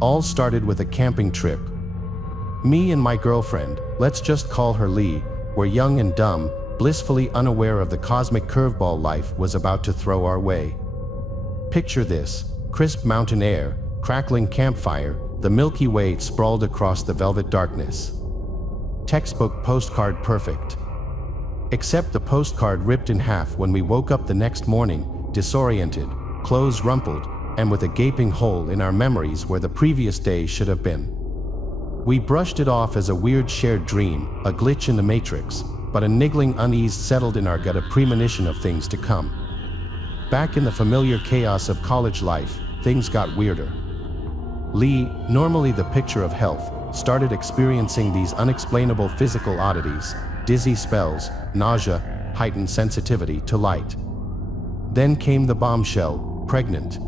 All started with a camping trip. Me and my girlfriend, let's just call her Lee, were young and dumb, blissfully unaware of the cosmic curveball life was about to throw our way. Picture this: crisp mountain air, crackling campfire, the Milky Way sprawled across the velvet darkness. Textbook postcard perfect. Except the postcard ripped in half when we woke up the next morning, disoriented, clothes rumpled, and with a gaping hole in our memories where the previous day should have been. We brushed it off as a weird shared dream, a glitch in the matrix, but a niggling unease settled in our gut, a premonition of things to come. Back in the familiar chaos of college life, things got weirder. Lee, normally the picture of health, started experiencing these unexplainable physical oddities: dizzy spells, nausea, heightened sensitivity to light. Then came the bombshell: pregnant.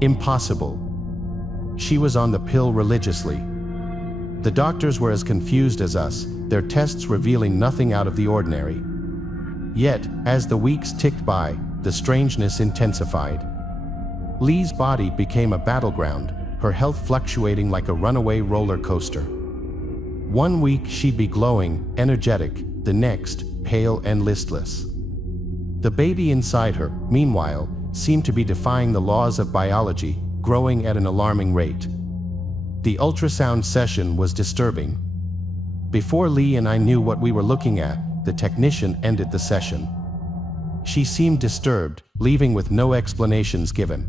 Impossible. She was on the pill religiously. The doctors were as confused as us, their tests revealing nothing out of the ordinary. Yet, as the weeks ticked by, the strangeness intensified. Lee's body became a battleground, her health fluctuating like a runaway roller coaster. One week she'd be glowing, energetic, the next, pale and listless. The baby inside her, meanwhile, seemed to be defying the laws of biology, growing at an alarming rate. The ultrasound session was disturbing. Before Lee and I knew what we were looking at, the technician ended the session. She seemed disturbed, leaving with no explanations given.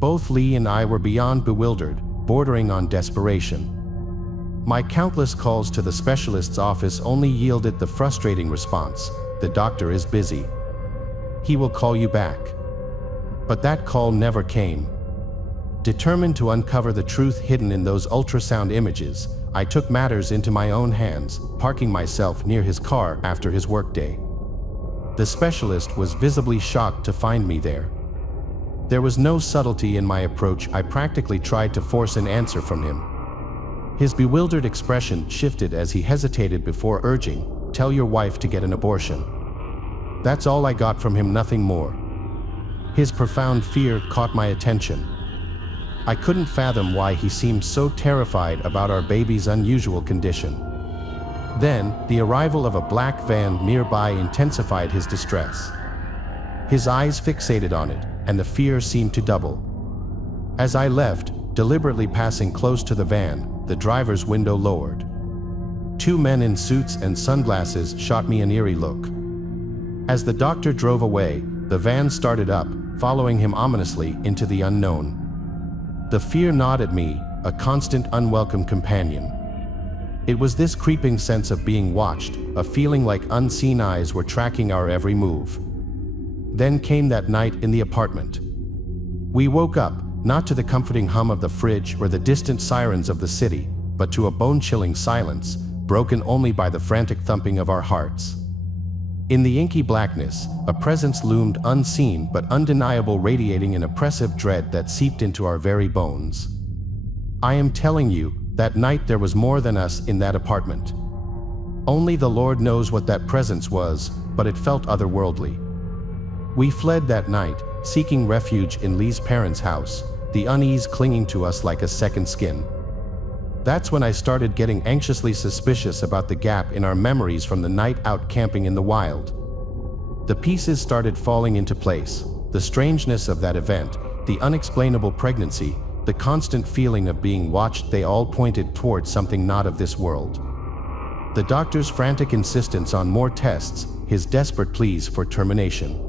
Both Lee and I were beyond bewildered, bordering on desperation. My countless calls to the specialist's office only yielded the frustrating response: "The doctor is busy. He will call you back." But that call never came. Determined to uncover the truth hidden in those ultrasound images, I took matters into my own hands, parking myself near his car after his workday. The specialist was visibly shocked to find me there. There was no subtlety in my approach. I practically tried to force an answer from him. His bewildered expression shifted as he hesitated before urging, "Tell your wife to get an abortion." That's all I got from him, nothing more. His profound fear caught my attention. I couldn't fathom why he seemed so terrified about our baby's unusual condition. Then, the arrival of a black van nearby intensified his distress. His eyes fixated on it, and the fear seemed to double. As I left, deliberately passing close to the van, the driver's window lowered. Two men in suits and sunglasses shot me an eerie look. As the doctor drove away, the van started up, following him ominously into the unknown. The fear gnawed at me, a constant unwelcome companion. It was this creeping sense of being watched, a feeling like unseen eyes were tracking our every move. Then came that night in the apartment. We woke up, not to the comforting hum of the fridge or the distant sirens of the city, but to a bone-chilling silence, broken only by the frantic thumping of our hearts. In the inky blackness, a presence loomed, unseen but undeniable, radiating an oppressive dread that seeped into our very bones. I am telling you, that night there was more than us in that apartment. Only the Lord knows what that presence was, but it felt otherworldly. We fled that night, seeking refuge in Lee's parents' house, the unease clinging to us like a second skin. That's when I started getting anxiously suspicious about the gap in our memories from the night out camping in the wild. The pieces started falling into place: the strangeness of that event, the unexplainable pregnancy, the constant feeling of being watched. They all pointed towards something not of this world. The doctor's frantic insistence on more tests, his desperate pleas for termination.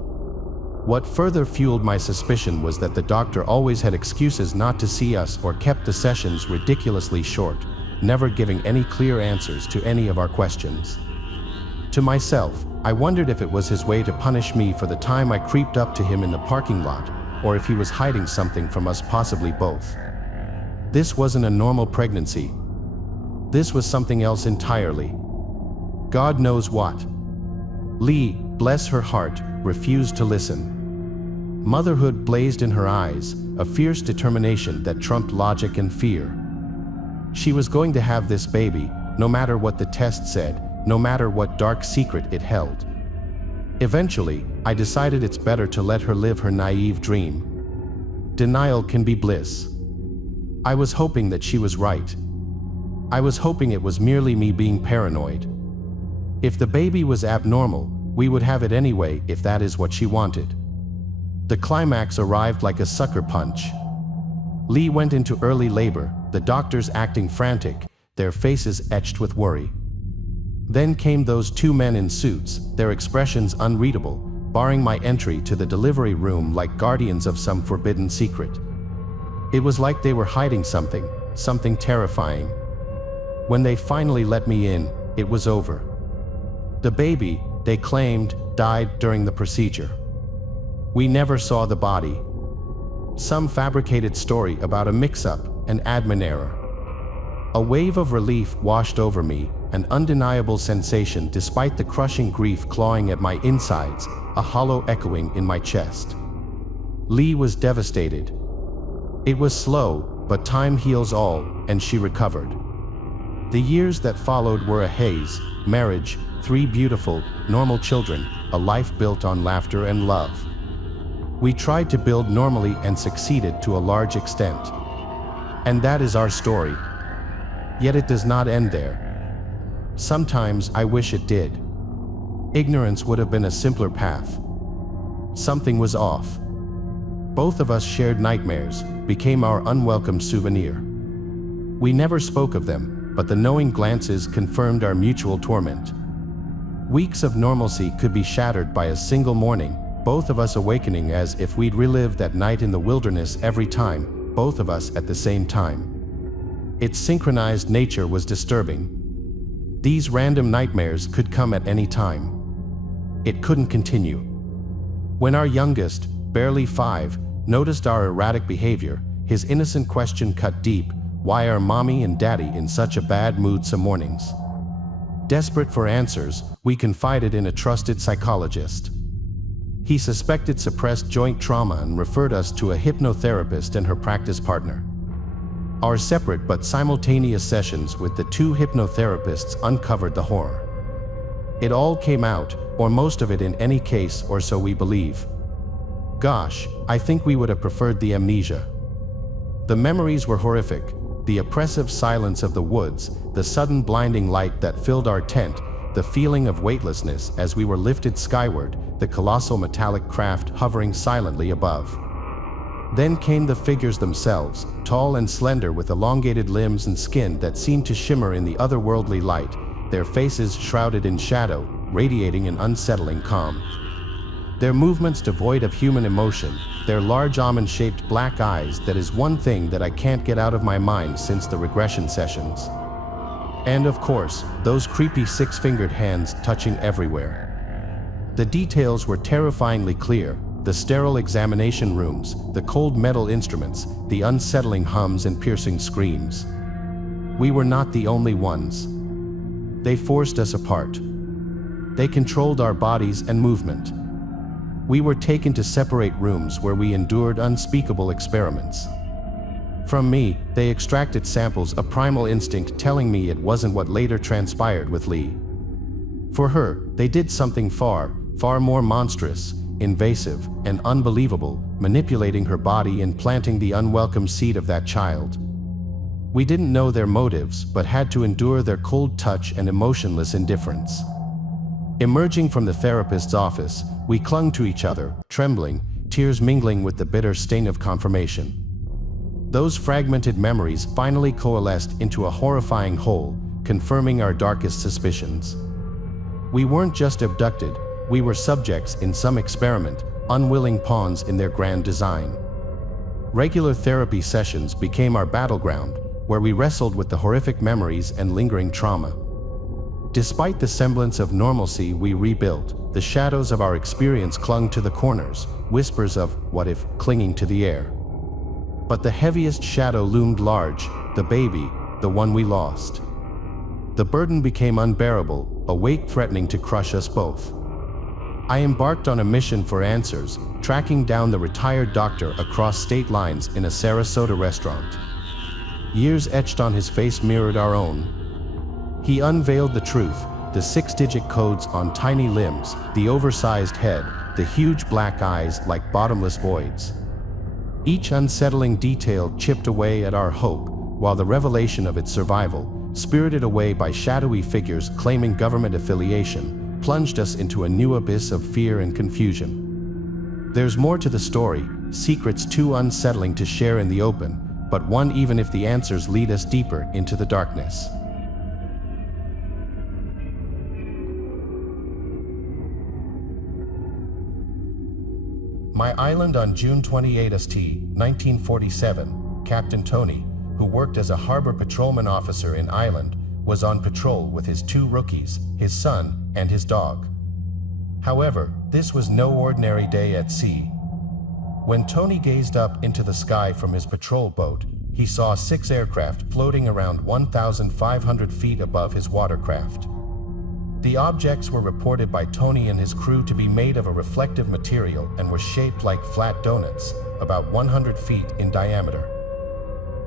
What further fueled my suspicion was that the doctor always had excuses not to see us or kept the sessions ridiculously short, never giving any clear answers to any of our questions. To myself, I wondered if it was his way to punish me for the time I creeped up to him in the parking lot, or if he was hiding something from us, possibly both. This wasn't a normal pregnancy. This was something else entirely. God knows what. Lee, bless her heart, refused to listen. Motherhood blazed in her eyes, a fierce determination that trumped logic and fear. She was going to have this baby, no matter what the test said, no matter what dark secret it held. Eventually, I decided it's better to let her live her naive dream. Denial can be bliss. I was hoping that she was right. I was hoping it was merely me being paranoid. If the baby was abnormal, we would have it anyway if that is what she wanted. The climax arrived like a sucker punch. Lee went into early labor, the doctors acting frantic, their faces etched with worry. Then came those two men in suits, their expressions unreadable, barring my entry to the delivery room like guardians of some forbidden secret. It was like they were hiding something terrifying. When they finally let me in, it was over. The baby, they claimed, died during the procedure. We never saw the body. Some fabricated story about a mix-up, an admin error. A wave of relief washed over me, an undeniable sensation despite the crushing grief clawing at my insides, a hollow echoing in my chest. Lee was devastated. It was slow, but time heals all, and she recovered. The years that followed were a haze: marriage, 3 beautiful, normal children, a life built on laughter and love. We tried to build normally and succeeded to a large extent. And that is our story. Yet it does not end there. Sometimes I wish it did. Ignorance would have been a simpler path. Something was off. Both of us shared nightmares, became our unwelcome souvenir. We never spoke of them, but the knowing glances confirmed our mutual torment. Weeks of normalcy could be shattered by a single morning, both of us awakening as if we'd relived that night in the wilderness every time, both of us at the same time. Its synchronized nature was disturbing. These random nightmares could come at any time. It couldn't continue. When our youngest, barely 5, noticed our erratic behavior, his innocent question cut deep: why are mommy and daddy in such a bad mood some mornings? Desperate for answers, we confided in a trusted psychologist. He suspected suppressed joint trauma and referred us to a hypnotherapist and her practice partner. Our separate but simultaneous sessions with the 2 hypnotherapists uncovered the horror. It all came out, or most of it in any case, or so we believe. Gosh, I think we would have preferred the amnesia. The memories were horrific. The oppressive silence of the woods, the sudden blinding light that filled our tent, the feeling of weightlessness as we were lifted skyward, the colossal metallic craft hovering silently above. Then came the figures themselves, tall and slender with elongated limbs and skin that seemed to shimmer in the otherworldly light, their faces shrouded in shadow, radiating an unsettling calm. Their movements devoid of human emotion, their large almond-shaped black eyes, that is one thing that I can't get out of my mind since the regression sessions. And of course, those creepy 6-fingered hands touching everywhere. The details were terrifyingly clear: the sterile examination rooms, the cold metal instruments, the unsettling hums and piercing screams. We were not the only ones. They forced us apart. They controlled our bodies and movement. We were taken to separate rooms where we endured unspeakable experiments. From me, they extracted samples, a primal instinct telling me it wasn't what later transpired with Lee. For her, they did something far more monstrous, invasive, and unbelievable, manipulating her body and planting the unwelcome seed of that child. We didn't know their motives, but had to endure their cold touch and emotionless indifference. Emerging from the therapist's office, we clung to each other, trembling, tears mingling with the bitter sting of confirmation. Those fragmented memories finally coalesced into a horrifying whole, confirming our darkest suspicions. We weren't just abducted, we were subjects in some experiment, unwilling pawns in their grand design. Regular therapy sessions became our battleground, where we wrestled with the horrific memories and lingering trauma. Despite the semblance of normalcy we rebuilt, the shadows of our experience clung to the corners, whispers of what if clinging to the air. But the heaviest shadow loomed large: the baby, the one we lost. The burden became unbearable, a weight threatening to crush us both. I embarked on a mission for answers, tracking down the retired doctor across state lines in a Sarasota restaurant. Years etched on his face mirrored our own. He unveiled the truth: the 6-digit codes on tiny limbs, the oversized head, the huge black eyes like bottomless voids. Each unsettling detail chipped away at our hope, while the revelation of its survival, spirited away by shadowy figures claiming government affiliation, plunged us into a new abyss of fear and confusion. There's more to the story, secrets too unsettling to share in the open, but one even if the answers lead us deeper into the darkness. My island on June 28 St. 1947, Captain Tony, who worked as a harbor patrolman officer in Ireland, was on patrol with his 2 rookies, his son, and his dog. However, this was no ordinary day at sea. When Tony gazed up into the sky from his patrol boat, he saw 6 aircraft floating around 1,500 feet above his watercraft. The objects were reported by Tony and his crew to be made of a reflective material and were shaped like flat donuts, about 100 feet in diameter.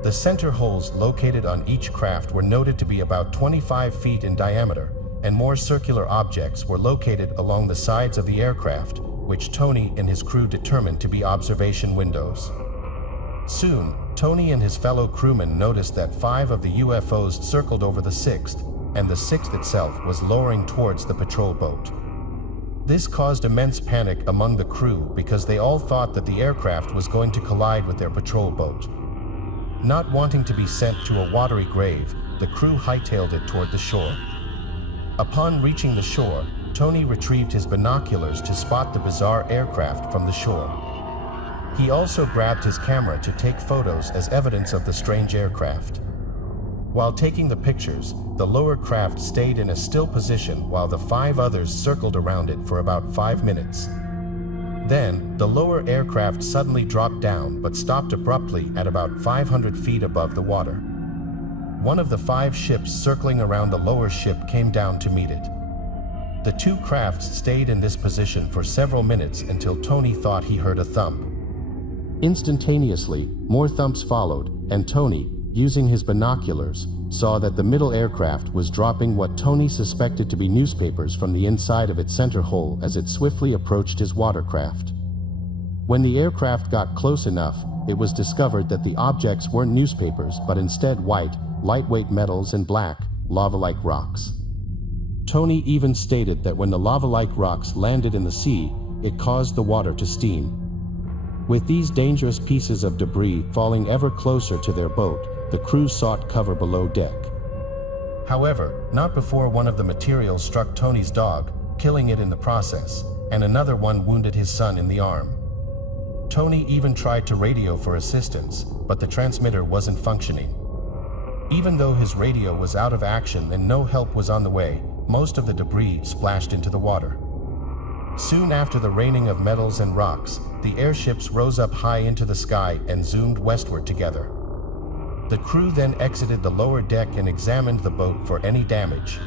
The center holes located on each craft were noted to be about 25 feet in diameter, and more circular objects were located along the sides of the aircraft, which Tony and his crew determined to be observation windows. Soon, Tony and his fellow crewmen noticed that 5 of the UFOs circled over the 6th, and the 6th itself was lowering towards the patrol boat. This caused immense panic among the crew because they all thought that the aircraft was going to collide with their patrol boat. Not wanting to be sent to a watery grave, the crew hightailed it toward the shore. Upon reaching the shore, Tony retrieved his binoculars to spot the bizarre aircraft from the shore. He also grabbed his camera to take photos as evidence of the strange aircraft. While taking the pictures, the lower craft stayed in a still position while the 5 others circled around it for about 5 minutes. Then, the lower aircraft suddenly dropped down but stopped abruptly at about 500 feet above the water. One of the 5 ships circling around the lower ship came down to meet it. The 2 crafts stayed in this position for several minutes until Tony thought he heard a thump. Instantaneously, more thumps followed, and Tony, using his binoculars, saw that the middle aircraft was dropping what Tony suspected to be newspapers from the inside of its center hole as it swiftly approached his watercraft. When the aircraft got close enough, it was discovered that the objects weren't newspapers but instead white, lightweight metals and black, lava-like rocks. Tony even stated that when the lava-like rocks landed in the sea, it caused the water to steam. With these dangerous pieces of debris falling ever closer to their boat, the crew sought cover below deck. However, not before one of the materials struck Tony's dog, killing it in the process, and another one wounded his son in the arm. Tony even tried to radio for assistance, but the transmitter wasn't functioning. Even though his radio was out of action and no help was on the way, most of the debris splashed into the water. Soon after the raining of metals and rocks, the airships rose up high into the sky and zoomed westward together. The crew then exited the lower deck and examined the boat for any damage.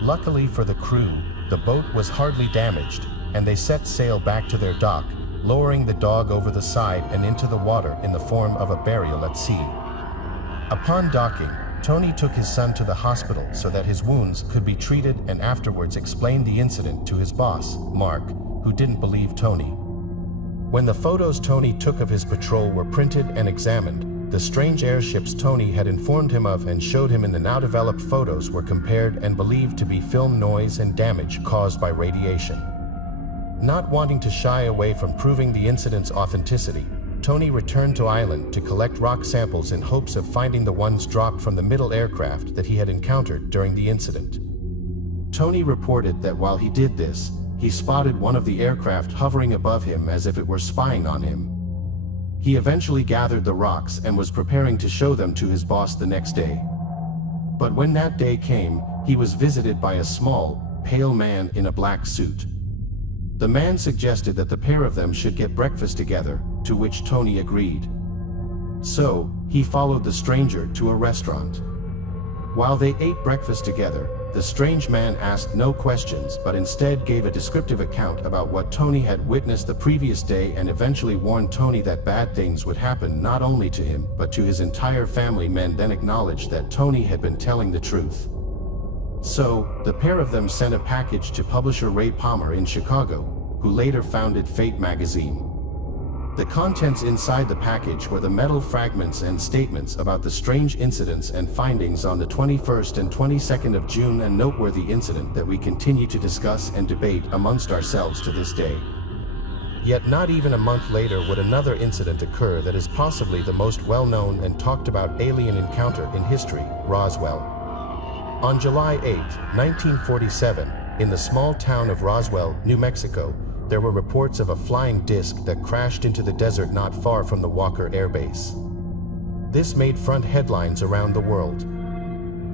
Luckily for the crew, the boat was hardly damaged, and they set sail back to their dock, lowering the dog over the side and into the water in the form of a burial at sea. Upon docking, Tony took his son to the hospital so that his wounds could be treated and afterwards explained the incident to his boss, Mark, who didn't believe Tony. When the photos Tony took of his patrol were printed and examined, the strange airships Tony had informed him of and showed him in the now developed photos were compared and believed to be film noise and damage caused by radiation. Not wanting to shy away from proving the incident's authenticity, Tony returned to Ireland to collect rock samples in hopes of finding the ones dropped from the middle aircraft that he had encountered during the incident. Tony reported that while he did this, he spotted one of the aircraft hovering above him as if it were spying on him. He eventually gathered the rocks and was preparing to show them to his boss the next day. But when that day came, he was visited by a small, pale man in a black suit. The man suggested that the pair of them should get breakfast together, to which Tony agreed. So, he followed the stranger to a restaurant. While they ate breakfast together, the strange man asked no questions but instead gave a descriptive account about what Tony had witnessed the previous day and eventually warned Tony that bad things would happen not only to him but to his entire family. Men then acknowledged that Tony had been telling the truth. So, the pair of them sent a package to publisher Ray Palmer in Chicago, who later founded Fate magazine. The contents inside the package were the metal fragments and statements about the strange incidents and findings on the 21st and 22nd of June, a noteworthy incident that we continue to discuss and debate amongst ourselves to this day. Yet not even a month later would another incident occur that is possibly the most well-known and talked about alien encounter in history, Roswell. On July 8, 1947, in the small town of Roswell, New Mexico, there were reports of a flying disc that crashed into the desert not far from the Walker Air Base. This made front headlines around the world.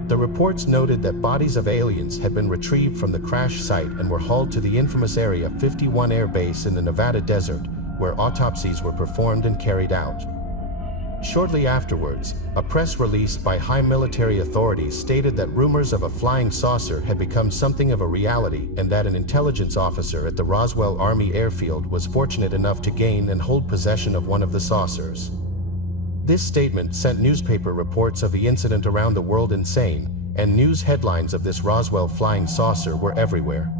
The reports noted that bodies of aliens had been retrieved from the crash site and were hauled to the infamous Area 51 Air Base in the Nevada desert, where autopsies were performed and carried out. Shortly afterwards, a press release by high military authorities stated that rumors of a flying saucer had become something of a reality and that an intelligence officer at the Roswell Army Airfield was fortunate enough to gain and hold possession of one of the saucers. This statement sent newspaper reports of the incident around the world insane, and news headlines of this Roswell flying saucer were everywhere.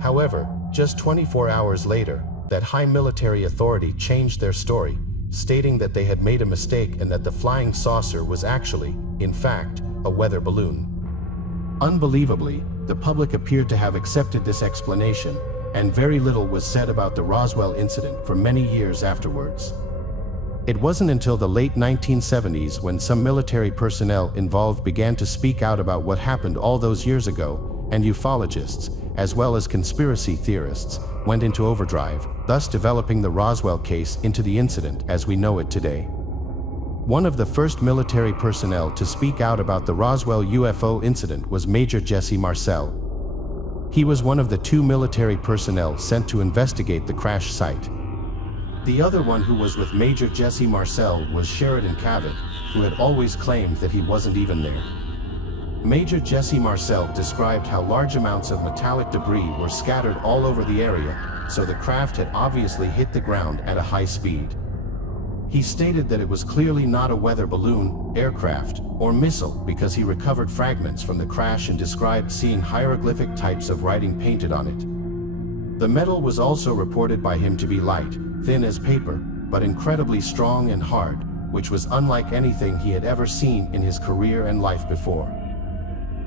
However, just 24 hours later, that high military authority changed their story, stating that they had made a mistake and that the flying saucer was actually, in fact, a weather balloon. Unbelievably, the public appeared to have accepted this explanation, and very little was said about the Roswell incident for many years afterwards. It wasn't until the late 1970s when some military personnel involved began to speak out about what happened all those years ago, and ufologists, as well as conspiracy theorists, went into overdrive, thus developing the Roswell case into the incident as we know it today. One of the first military personnel to speak out about the Roswell UFO incident was Major Jesse Marcel. He was one of the 2 military personnel sent to investigate the crash site. The other one who was with Major Jesse Marcel was Sheridan Cavett, who had always claimed that he wasn't even there. Major Jesse Marcel described how large amounts of metallic debris were scattered all over the area, so the craft had obviously hit the ground at a high speed. He stated that it was clearly not a weather balloon, aircraft, or missile because he recovered fragments from the crash and described seeing hieroglyphic types of writing painted on it. The metal was also reported by him to be light, thin as paper, but incredibly strong and hard, which was unlike anything he had ever seen in his career and life before.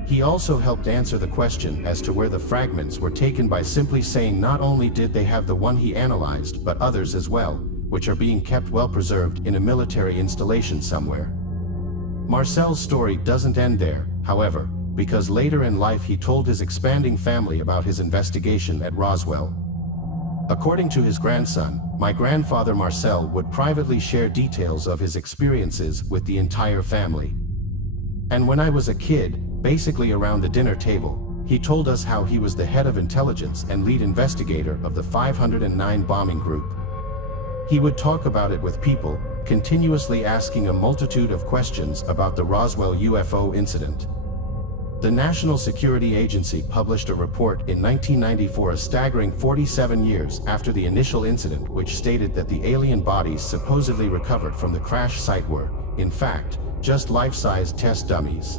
He also helped answer the question as to where the fragments were taken by simply saying not only did they have the one he analyzed but others as well, which are being kept well preserved in a military installation somewhere. Marcel's story doesn't end there, however, because later in life he told his expanding family about his investigation at Roswell. According to his grandson, my grandfather Marcel would privately share details of his experiences with the entire family. And when I was a kid, basically around the dinner table, he told us how he was the head of intelligence and lead investigator of the 509 bombing group. He would talk about it with people, continuously asking a multitude of questions about the Roswell UFO incident. The National Security Agency published a report in 1994, a staggering 47 years after the initial incident, which stated that the alien bodies supposedly recovered from the crash site were, in fact, just life-size test dummies.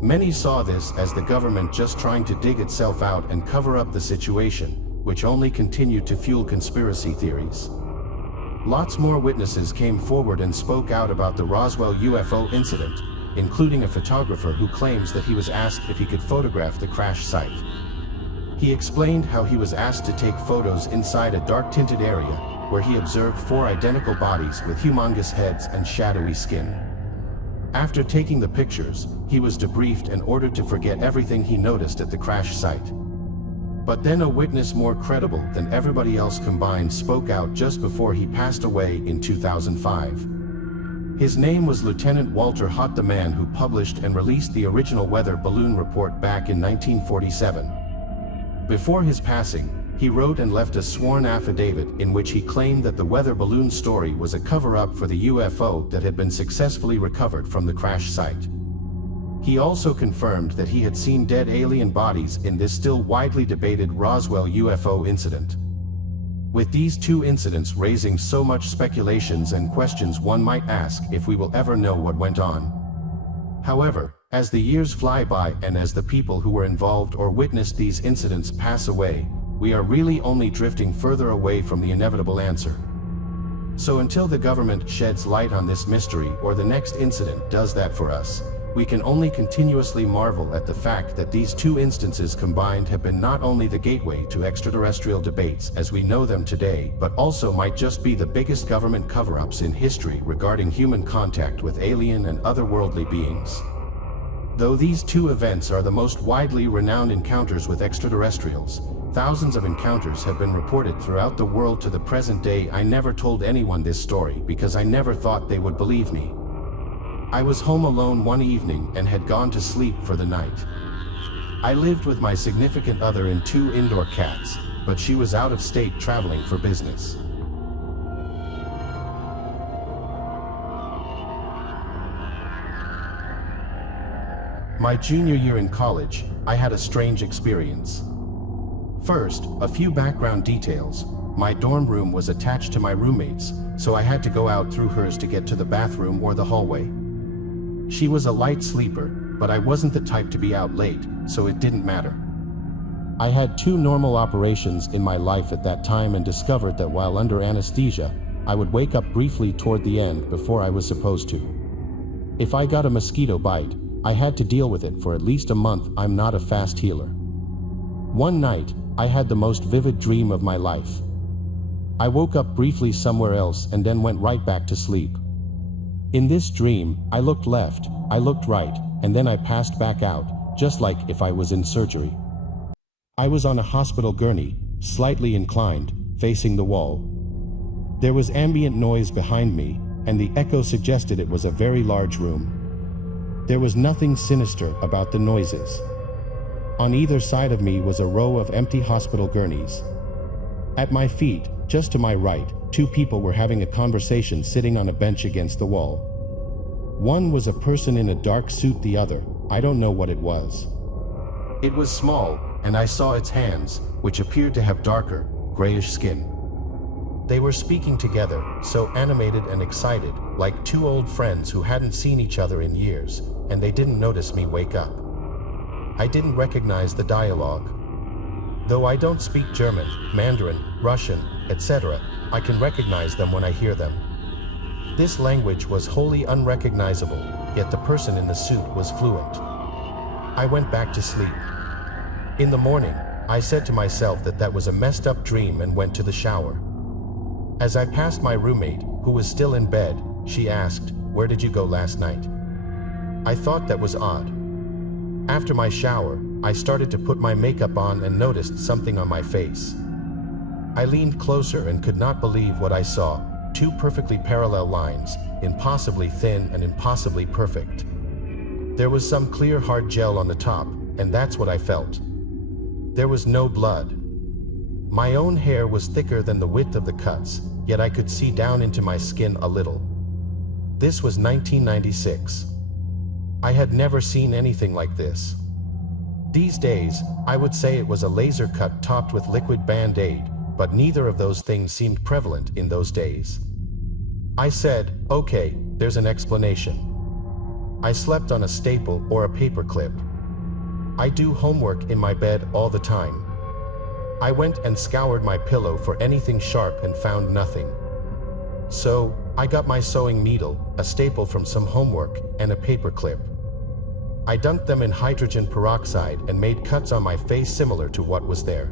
Many saw this as the government just trying to dig itself out and cover up the situation, which only continued to fuel conspiracy theories. Lots more witnesses came forward and spoke out about the Roswell UFO incident, including a photographer who claims that he was asked if he could photograph the crash site. He explained how he was asked to take photos inside a dark-tinted area, where he observed 4 identical bodies with humongous heads and shadowy skin. After taking the pictures, he was debriefed and ordered to forget everything he noticed at the crash site. But then a witness more credible than everybody else combined spoke out just before he passed away in 2005. His name was Lieutenant Walter Haut, the man who published and released the original weather balloon report back in 1947. Before his passing, he wrote and left a sworn affidavit in which he claimed that the weather balloon story was a cover-up for the UFO that had been successfully recovered from the crash site. He also confirmed that he had seen dead alien bodies in this still widely debated Roswell UFO incident. With these 2 incidents raising so much speculations and questions, one might ask if we will ever know what went on. However, as the years fly by and as the people who were involved or witnessed these incidents pass away, we are really only drifting further away from the inevitable answer. So until the government sheds light on this mystery or the next incident does that for us, we can only continuously marvel at the fact that these two instances combined have been not only the gateway to extraterrestrial debates as we know them today, but also might just be the biggest government cover-ups in history regarding human contact with alien and otherworldly beings. Though these two events are the most widely renowned encounters with extraterrestrials, thousands of encounters have been reported throughout the world to the present day. I never told anyone this story because I never thought they would believe me. I was home alone one evening and had gone to sleep for the night. I lived with my significant other and 2 indoor cats, but she was out of state traveling for business. My junior year in college, I had a strange experience. First, a few background details. My dorm room was attached to my roommate's, so I had to go out through hers to get to the bathroom or the hallway. She was a light sleeper, but I wasn't the type to be out late, so it didn't matter. I had 2 normal operations in my life at that time and discovered that while under anesthesia, I would wake up briefly toward the end before I was supposed to. If I got a mosquito bite, I had to deal with it for at least a month. I'm not a fast healer. One night, I had the most vivid dream of my life. I woke up briefly somewhere else and then went right back to sleep. In this dream, I looked left, I looked right, and then I passed back out, just like if I was in surgery. I was on a hospital gurney, slightly inclined, facing the wall. There was ambient noise behind me, and the echo suggested it was a very large room. There was nothing sinister about the noises. On either side of me was a row of empty hospital gurneys. At my feet, just to my right, 2 people were having a conversation sitting on a bench against the wall. One was a person in a dark suit, the other, I don't know what it was. It was small, and I saw its hands, which appeared to have darker, grayish skin. They were speaking together, so animated and excited, like 2 old friends who hadn't seen each other in years, and they didn't notice me wake up. I didn't recognize the dialogue. Though I don't speak German, Mandarin, Russian, etc., I can recognize them when I hear them. This language was wholly unrecognizable, yet the person in the suit was fluent. I went back to sleep. In the morning, I said to myself that that was a messed up dream and went to the shower. As I passed my roommate, who was still in bed, she asked, "Where did you go last night?" I thought that was odd. After my shower, I started to put my makeup on and noticed something on my face. I leaned closer and could not believe what I saw, 2 perfectly parallel lines, impossibly thin and impossibly perfect. There was some clear hard gel on the top, and that's what I felt. There was no blood. My own hair was thicker than the width of the cuts, yet I could see down into my skin a little. This was 1996. I had never seen anything like this. These days, I would say it was a laser cut topped with liquid Band-Aid, but neither of those things seemed prevalent in those days. I said, "Okay, there's an explanation." I slept on a staple or a paper clip. I do homework in my bed all the time. I went and scoured my pillow for anything sharp and found nothing. So, I got my sewing needle, a staple from some homework, and a paper clip. I dunked them in hydrogen peroxide and made cuts on my face similar to what was there.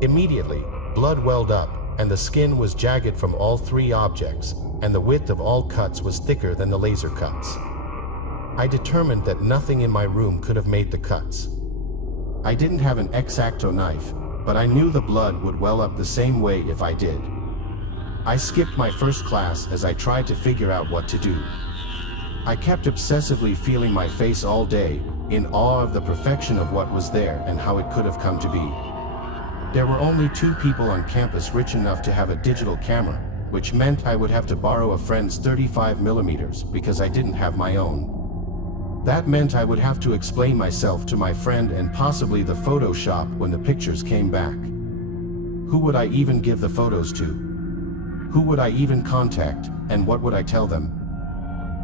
Immediately, blood welled up, and the skin was jagged from all 3 objects, and the width of all cuts was thicker than the laser cuts. I determined that nothing in my room could have made the cuts. I didn't have an X-Acto knife, but I knew the blood would well up the same way if I did. I skipped my first class as I tried to figure out what to do. I kept obsessively feeling my face all day, in awe of the perfection of what was there and how it could have come to be. There were only 2 people on campus rich enough to have a digital camera, which meant I would have to borrow a friend's 35mm because I didn't have my own. That meant I would have to explain myself to my friend and possibly the photo shop when the pictures came back. Who would I even give the photos to? Who would I even contact, and what would I tell them?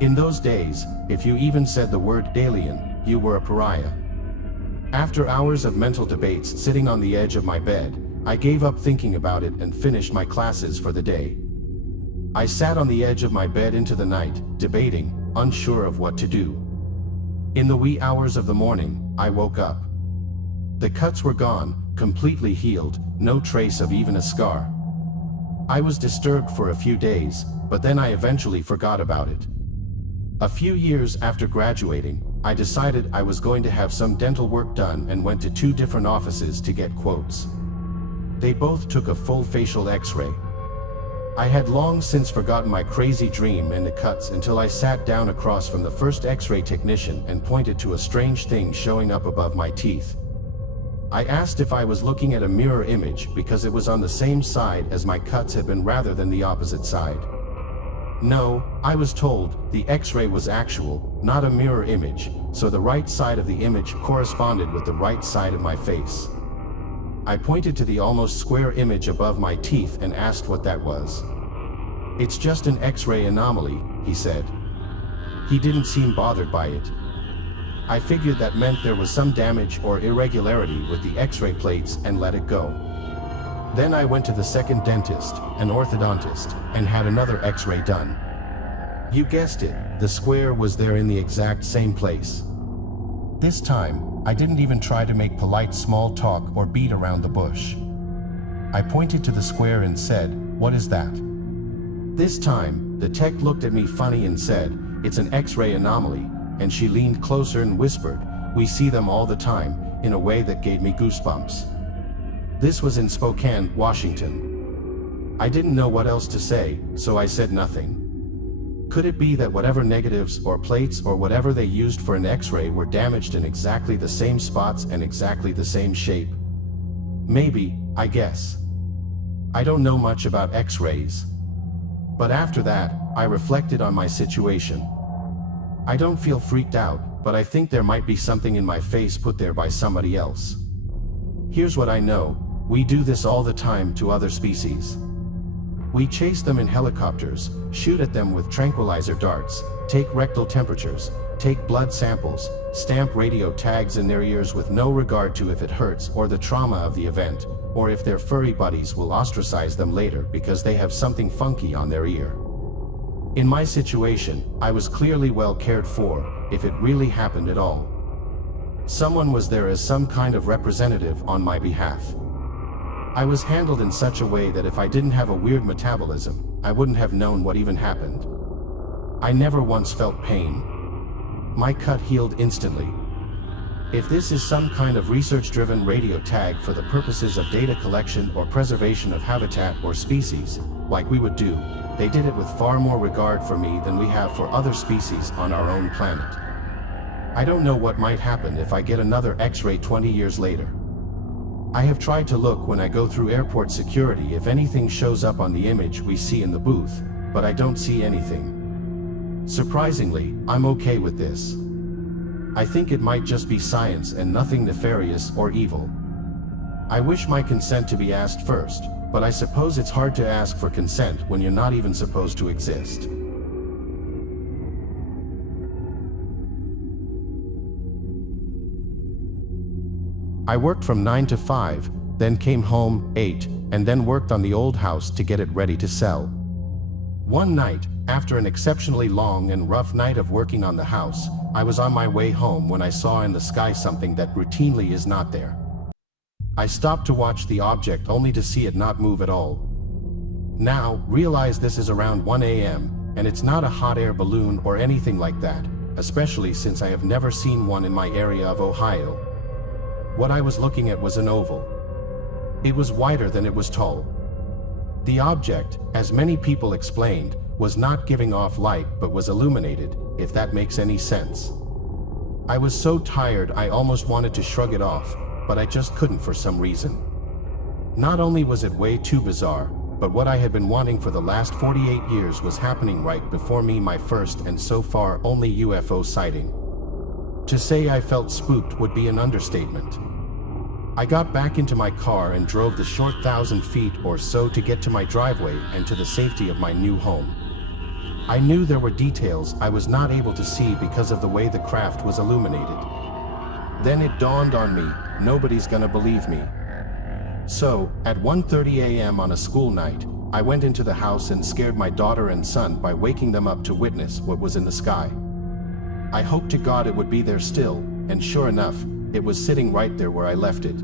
In those days, if you even said the word alien, you were a pariah. After hours of mental debates sitting on the edge of my bed, I gave up thinking about it and finished my classes for the day. I sat on the edge of my bed into the night, debating, unsure of what to do. In the wee hours of the morning, I woke up. The cuts were gone, completely healed, no trace of even a scar. I was disturbed for a few days, but then I eventually forgot about it. A few years after graduating, I decided I was going to have some dental work done and went to 2 different offices to get quotes. They both took a full facial X-ray. I had long since forgotten my crazy dream and the cuts until I sat down across from the first X-ray technician and pointed to a strange thing showing up above my teeth. I asked if I was looking at a mirror image because it was on the same side as my cuts had been rather than the opposite side. No, I was told, the X-ray was actual, not a mirror image, so the right side of the image corresponded with the right side of my face. I pointed to the almost square image above my teeth and asked what that was. "It's just an X-ray anomaly," he said. He didn't seem bothered by it. I figured that meant there was some damage or irregularity with the X-ray plates and let it go. Then I went to the second dentist, an orthodontist, and had another X-ray done. You guessed it, the square was there in the exact same place. This time, I didn't even try to make polite small talk or beat around the bush. I pointed to the square and said, "What is that?" This time, the tech looked at me funny and said, "It's an X-ray anomaly," and she leaned closer and whispered, "We see them all the time," in a way that gave me goosebumps. This was in Spokane, Washington. I didn't know what else to say, so I said nothing. Could it be that whatever negatives or plates or whatever they used for an X-ray were damaged in exactly the same spots and exactly the same shape? Maybe, I guess. I don't know much about X-rays. But after that, I reflected on my situation. I don't feel freaked out, but I think there might be something in my face put there by somebody else. Here's what I know, we do this all the time to other species. We chase them in helicopters, shoot at them with tranquilizer darts, take rectal temperatures, take blood samples, stamp radio tags in their ears with no regard to if it hurts or the trauma of the event, or if their furry buddies will ostracize them later because they have something funky on their ear. In my situation, I was clearly well cared for, if it really happened at all. Someone was there as some kind of representative on my behalf. I was handled in such a way that if I didn't have a weird metabolism, I wouldn't have known what even happened. I never once felt pain. My cut healed instantly. If this is some kind of research-driven radio tag for the purposes of data collection or preservation of habitat or species, like we would do, they did it with far more regard for me than we have for other species on our own planet. I don't know what might happen if I get another X-ray 20 years later. I have tried to look when I go through airport security if anything shows up on the image we see in the booth, but I don't see anything. Surprisingly, I'm okay with this. I think it might just be science and nothing nefarious or evil. I wish my consent to be asked first, but I suppose it's hard to ask for consent when you're not even supposed to exist. I worked from 9 to 5, then came home, ate, and then worked on the old house to get it ready to sell. One night, after an exceptionally long and rough night of working on the house, I was on my way home when I saw in the sky something that routinely is not there. I stopped to watch the object only to see it not move at all. Now, realize this is around 1 a.m., and it's not a hot air balloon or anything like that, especially since I have never seen one in my area of Ohio. What I was looking at was an oval. It was wider than it was tall. The object, as many people explained, was not giving off light but was illuminated, if that makes any sense. I was so tired I almost wanted to shrug it off, but I just couldn't for some reason. Not only was it way too bizarre, but what I had been wanting for the last 48 years was happening right before me, my first and so far only UFO sighting. To say I felt spooked would be an understatement. I got back into my car and drove the short 1,000 feet or so to get to my driveway and to the safety of my new home. I knew there were details I was not able to see because of the way the craft was illuminated. Then it dawned on me, nobody's gonna believe me. So, at 1:30 a.m. on a school night, I went into the house and scared my daughter and son by waking them up to witness what was in the sky. I hoped to God it would be there still, and sure enough, it was sitting right there where I left it.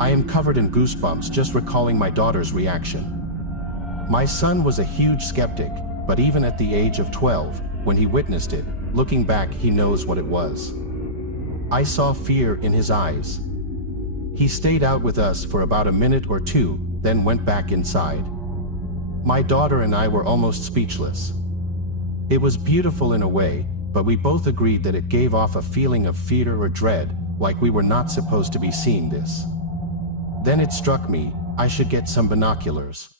I am covered in goosebumps just recalling my daughter's reaction. My son was a huge skeptic, but even at the age of 12, when he witnessed it, looking back, he knows what it was. I saw fear in his eyes. He stayed out with us for about a minute or two, then went back inside. My daughter and I were almost speechless. It was beautiful in a way, but we both agreed that it gave off a feeling of fear or dread, like we were not supposed to be seeing this. Then it struck me, I should get some binoculars.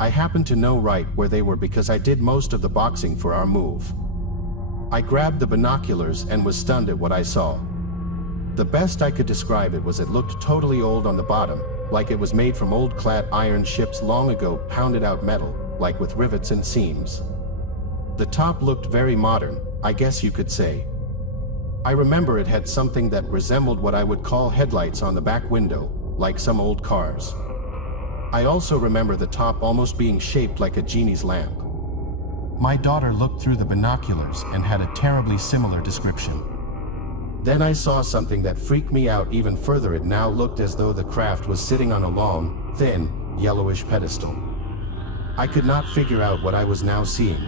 I happened to know right where they were because I did most of the boxing for our move. I grabbed the binoculars and was stunned at what I saw. The best I could describe it was it looked totally old on the bottom, like it was made from old clad iron ships long ago, pounded out metal, like with rivets and seams. The top looked very modern, I guess you could say. I remember it had something that resembled what I would call headlights on the back window, like some old cars. I also remember the top almost being shaped like a genie's lamp. My daughter looked through the binoculars and had a terribly similar description. Then I saw something that freaked me out even further. It now looked as though the craft was sitting on a long, thin, yellowish pedestal. I could not figure out what I was now seeing.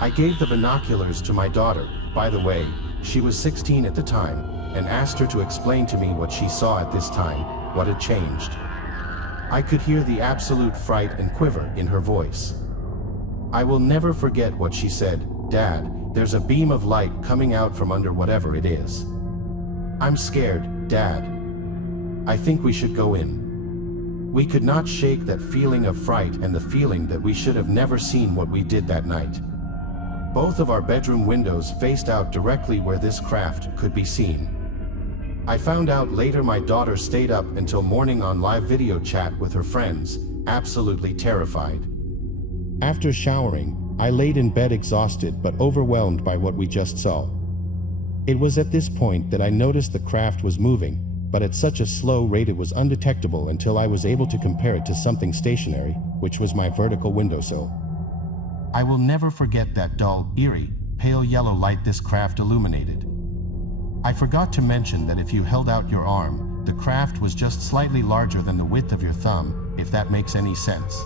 I gave the binoculars to my daughter, by the way, she was 16 at the time, and asked her to explain to me what she saw at this time, what had changed. I could hear the absolute fright and quiver in her voice. I will never forget what she said. "Dad, there's a beam of light coming out from under whatever it is. I'm scared, Dad. I think we should go in." We could not shake that feeling of fright and the feeling that we should have never seen what we did that night. Both of our bedroom windows faced out directly where this craft could be seen. I found out later my daughter stayed up until morning on live video chat with her friends, absolutely terrified. After showering, I laid in bed exhausted but overwhelmed by what we just saw. It was at this point that I noticed the craft was moving, but at such a slow rate it was undetectable until I was able to compare it to something stationary, which was my vertical windowsill. I will never forget that dull, eerie, pale yellow light this craft illuminated. I forgot to mention that if you held out your arm, the craft was just slightly larger than the width of your thumb, if that makes any sense.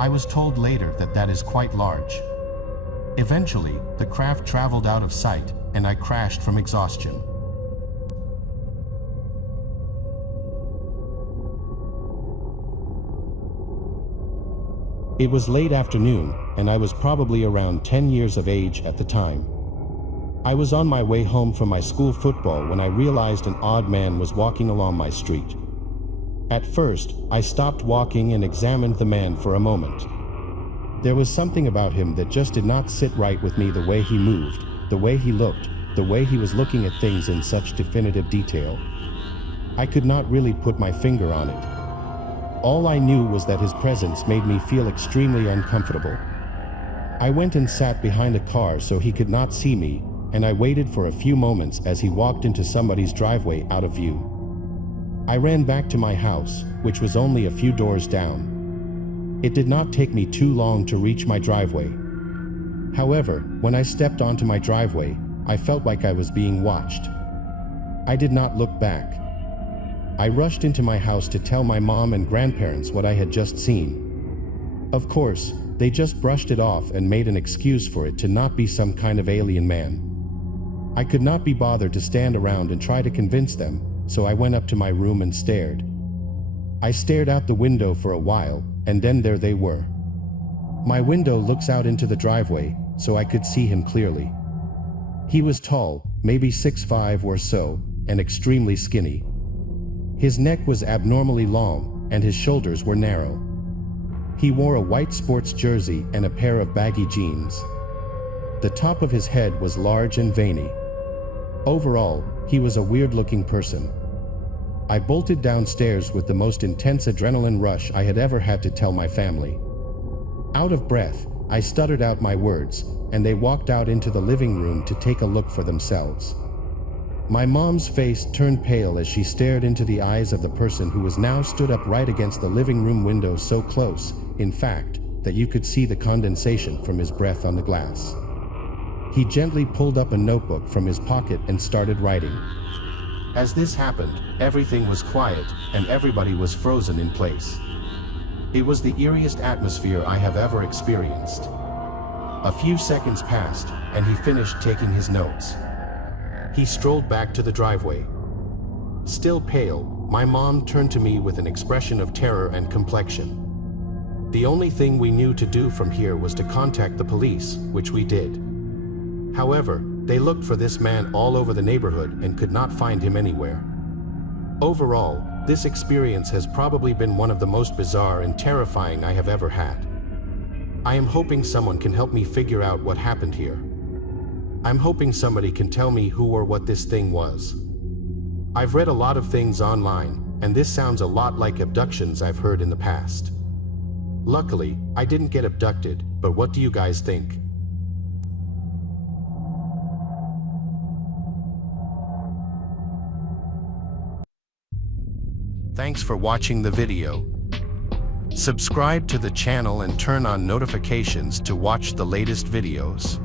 I was told later that that is quite large. Eventually, the craft traveled out of sight, and I crashed from exhaustion. It was late afternoon, and I was probably around 10 years of age at the time. I was on my way home from my school football when I realized an odd man was walking along my street. At first, I stopped walking and examined the man for a moment. There was something about him that just did not sit right with me, the way he moved, the way he looked, the way he was looking at things in such definitive detail. I could not really put my finger on it. All I knew was that his presence made me feel extremely uncomfortable. I went and sat behind a car so he could not see me, and I waited for a few moments as he walked into somebody's driveway out of view. I ran back to my house, which was only a few doors down. It did not take me too long to reach my driveway. However, when I stepped onto my driveway, I felt like I was being watched. I did not look back. I rushed into my house to tell my mom and grandparents what I had just seen. Of course, they just brushed it off and made an excuse for it to not be some kind of alien man. I could not be bothered to stand around and try to convince them, so I went up to my room and stared. I stared out the window for a while, and then there they were. My window looks out into the driveway, so I could see him clearly. He was tall, maybe 6'5" or so, and extremely skinny. His neck was abnormally long, and his shoulders were narrow. He wore a white sports jersey and a pair of baggy jeans. The top of his head was large and veiny. Overall, he was a weird-looking person. I bolted downstairs with the most intense adrenaline rush I had ever had to tell my family. Out of breath, I stuttered out my words, and they walked out into the living room to take a look for themselves. My mom's face turned pale as she stared into the eyes of the person who was now stood up right against the living room window, so close, in fact, that you could see the condensation from his breath on the glass. He gently pulled up a notebook from his pocket and started writing. As this happened, everything was quiet, and everybody was frozen in place. It was the eeriest atmosphere I have ever experienced. A few seconds passed, and he finished taking his notes. He strolled back to the driveway. Still pale, my mom turned to me with an expression of terror and complexion. The only thing we knew to do from here was to contact the police, which we did. However, they looked for this man all over the neighborhood and could not find him anywhere. Overall, this experience has probably been one of the most bizarre and terrifying I have ever had. I am hoping someone can help me figure out what happened here. I'm hoping somebody can tell me who or what this thing was. I've read a lot of things online, and this sounds a lot like abductions I've heard in the past. Luckily, I didn't get abducted, but what do you guys think? Thanks for watching the video. Subscribe to the channel and turn on notifications to watch the latest videos.